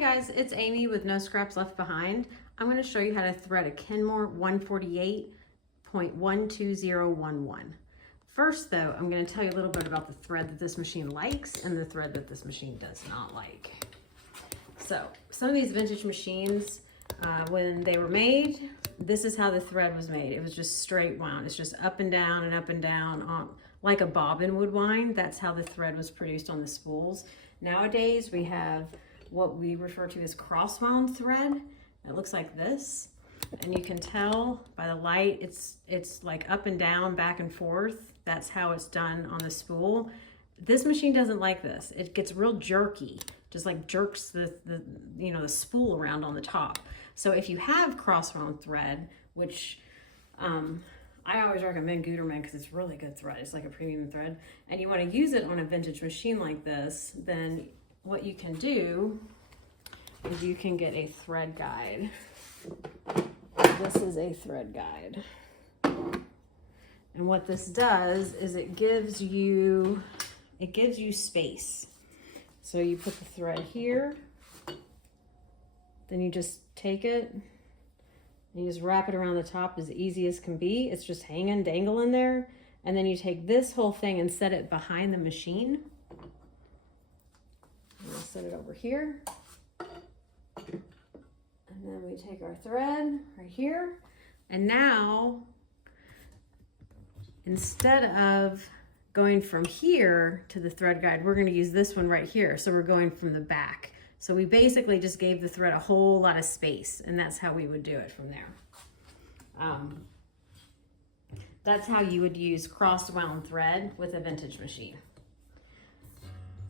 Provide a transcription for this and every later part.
guys, it's Amy with No Scraps Left Behind. I'm going to show you how to thread a Kenmore 148.12011. First though, I'm going to tell you a little bit about the thread that this machine likes and the thread that this machine does not like. So some of these vintage machines, when they were made, this is how the thread was made. It was just straight wound. It's just up and down and up and down on, like a bobbin would wind. That's how the thread was produced on the spools. Nowadays we have what we refer to as cross wound thread. It looks like this, and you can tell by the light it's like up and down, back and forth. That's how it's done on the spool. This machine doesn't like this. It gets real jerky, just like jerks the spool around on the top. So if you have cross wound thread, which I always recommend Gutermann because it's really good thread. It's like a premium thread, and you want to use it on a vintage machine like this, then what you can do is you can get a thread guide. This is a thread guide. And what this does is it gives you space. So you put the thread here, then you just take it and you just wrap it around the top as easy as can be. It's just hanging, dangling there. And then you take this whole thing and set it behind the machine. And I'll set it over here. And then we take our thread right here. And now, instead of going from here to the thread guide, we're going to use this one right here. So we're going from the back. So we basically just gave the thread a whole lot of space, and that's how we would do it from there. That's how you would use cross wound thread with a vintage machine.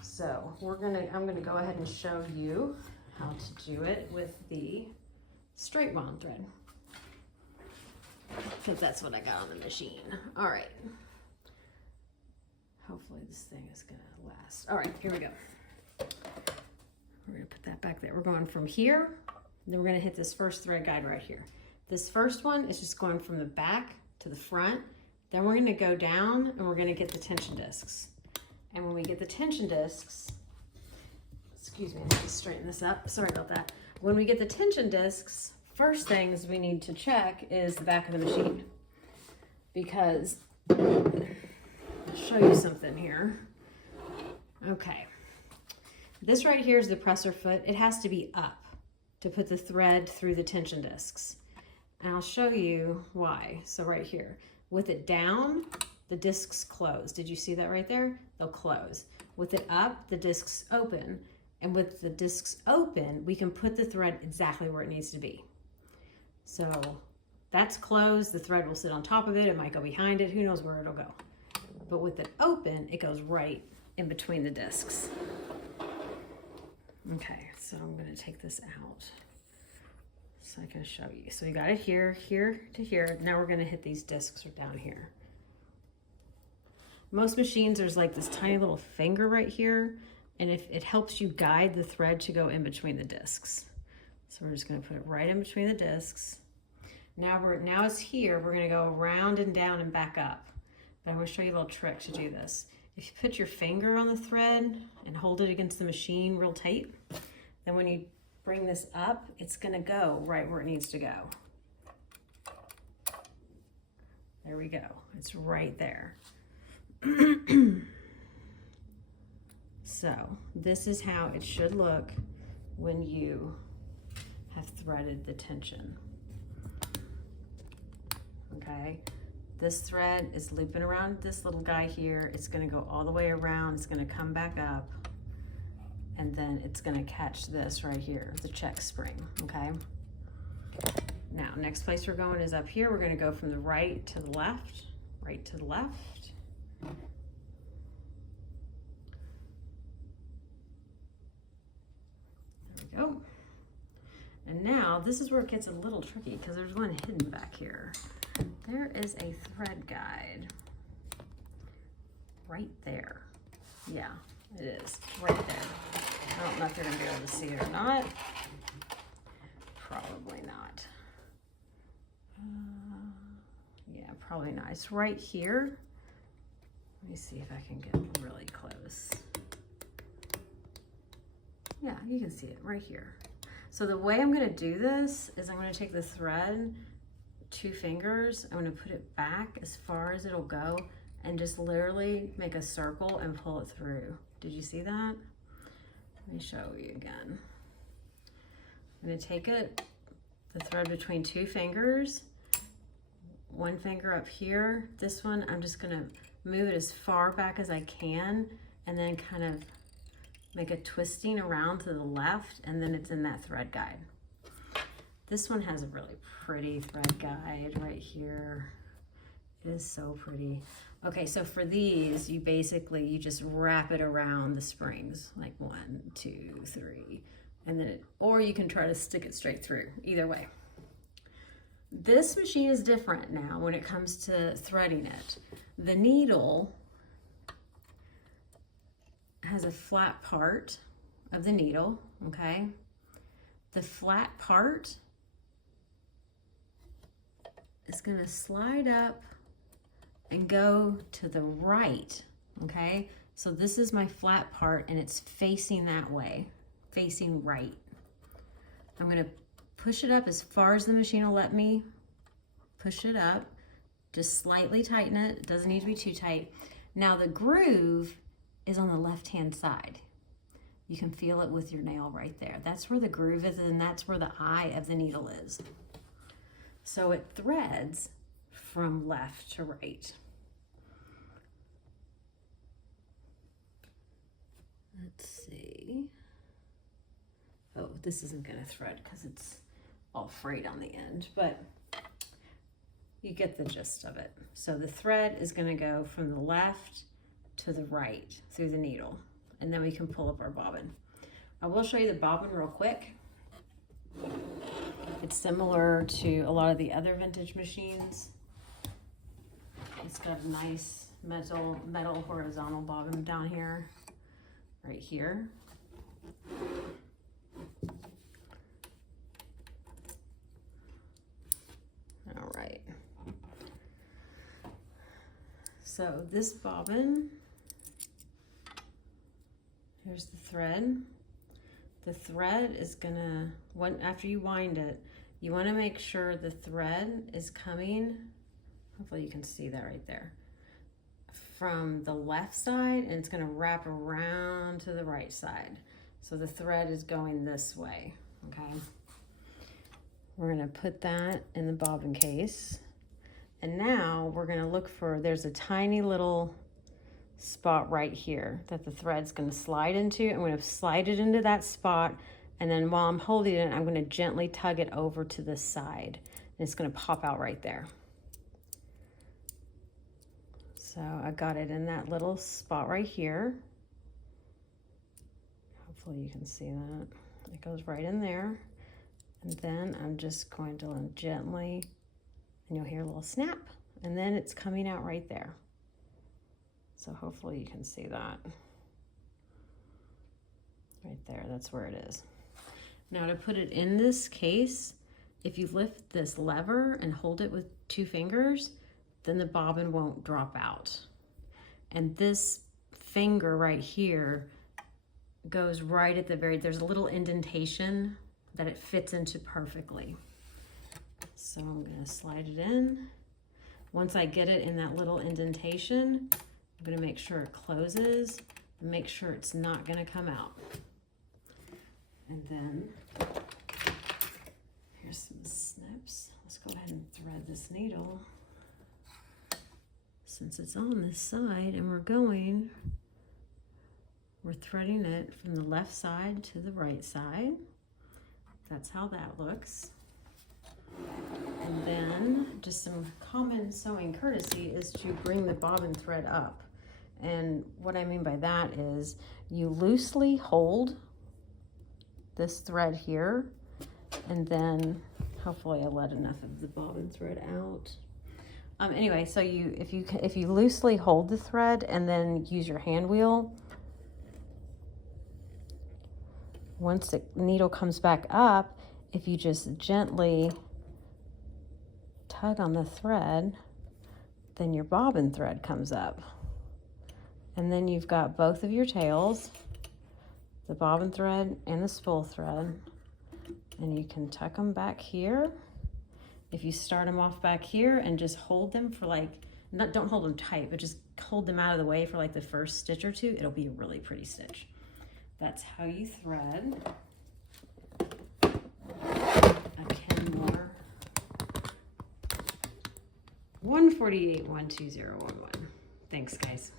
So I'm gonna go ahead and show you how to do it with the straight wound thread, because that's what I got on the machine. All right. Hopefully this thing is gonna last. All right, here we go. We're gonna put that back there. We're going from here, then we're gonna hit this first thread guide right here. This first one is just going from the back to the front. Then we're gonna go down and we're gonna get the tension discs. And when we get the tension discs, excuse me, let me straighten this up. Sorry about that. When we get the tension discs, first things we need to check is the back of the machine. Because, I'll show you something here. Okay. This right here is the presser foot. It has to be up to put the thread through the tension discs. And I'll show you why. So right here, with it down, the discs close. Did you see that right there? They'll close. With it up, the discs open. And with the discs open, we can put the thread exactly where it needs to be. So that's closed. The thread will sit on top of it. It might go behind it. Who knows where it'll go. But with it open, it goes right in between the discs. Okay, so I'm going to take this out so I can show you. So you got it here, here to here. Now we're going to hit these discs down here. Most machines, there's like this tiny little finger right here, and if it helps you guide the thread to go in between the discs. So we're just going to put it right in between the discs. Now it's here. We're going to go around and down and back up. But I'm going to show you a little trick to do this. If you put your finger on the thread and hold it against the machine real tight, then when you bring this up, it's gonna go right where it needs to go. There we go, it's right there. So this is how it should look when you have threaded the tension. Okay. This thread is looping around this little guy here. It's gonna go all the way around. It's gonna come back up, and then it's gonna catch this right here, the check spring, okay? Now, next place we're going is up here. We're gonna go from the right to the left, right to the left. There we go. And now, this is where it gets a little tricky because there's one hidden back here. There is a thread guide right there. Yeah, it is right there. I don't know if you're gonna be able to see it or not. Probably not. Yeah, probably not. It's right here. Let me see if I can get really close. Yeah, you can see it right here. So the way I'm gonna do this is I'm gonna take the thread, 2 fingers, I'm gonna put it back as far as it'll go and just literally make a circle and pull it through. Did you see that? Let me show you again. I'm gonna take it, the thread between 2 fingers, 1 finger up here. This one, I'm just gonna move it as far back as I can and then kind of make a twisting around to the left, and then it's in that thread guide. This one has a really pretty thread guide right here. It is so pretty. Okay, so for these, you just wrap it around the springs, like 1, 2, 3, and then or you can try to stick it straight through, either way. This machine is different now when it comes to threading it. The needle has a flat part of the needle, okay? The flat part is gonna slide up and go to the right, okay? So this is my flat part and it's facing that way, facing right. I'm gonna push it up as far as the machine will let me push it up. Just slightly tighten it. It doesn't need to be too tight. Now the groove is on the left-hand side. You can feel it with your nail right there. That's where the groove is, and that's where the eye of the needle is. So it threads from left to right. Let's see. Oh, this isn't gonna thread because it's all frayed on the end, but you get the gist of it. So the thread is gonna go from the left to the right through the needle, and then we can pull up our bobbin. I will show you the bobbin real quick. It's similar to a lot of the other vintage machines. It's got a nice metal horizontal bobbin down here, right here. All right. So this bobbin, here's the thread. The thread is gonna, after you wind it, you wanna make sure the thread is coming, hopefully you can see that right there, from the left side, and it's gonna wrap around to the right side. So the thread is going this way, okay? We're gonna put that in the bobbin case. And now we're gonna look for, there's a tiny little spot right here that the thread's gonna slide into. I'm gonna slide it into that spot, and then while I'm holding it, I'm gonna gently tug it over to the side, and it's gonna pop out right there. So I got it in that little spot right here. Hopefully you can see that. It goes right in there. And then I'm just going to gently, and you'll hear a little snap, and then it's coming out right there. So hopefully you can see that. Right there, that's where it is. Now to put it in this case, if you lift this lever and hold it with 2 fingers, then the bobbin won't drop out. And this finger right here goes right at the there's a little indentation that it fits into perfectly. So I'm gonna slide it in. Once I get it in that little indentation, I'm gonna make sure it closes and make sure it's not gonna come out. And then, here's some snips. Let's go ahead and thread this needle. Since it's on this side and we're threading it from the left side to the right side. That's how that looks. And then just some common sewing courtesy is to bring the bobbin thread up. And what I mean by that is you loosely hold this thread here, and then hopefully I let enough of the bobbin thread out. Anyway, so if you loosely hold the thread and then use your hand wheel, once the needle comes back up, if you just gently tug on the thread, then your bobbin thread comes up. And then you've got both of your tails the bobbin thread and the spool thread, and you can tuck them back here. If you start them off back here and just hold them for like, don't hold them tight, but just hold them out of the way for like the first stitch or two, it'll be a really pretty stitch. That's how you thread a Kenmore 148-12011. Thanks, guys.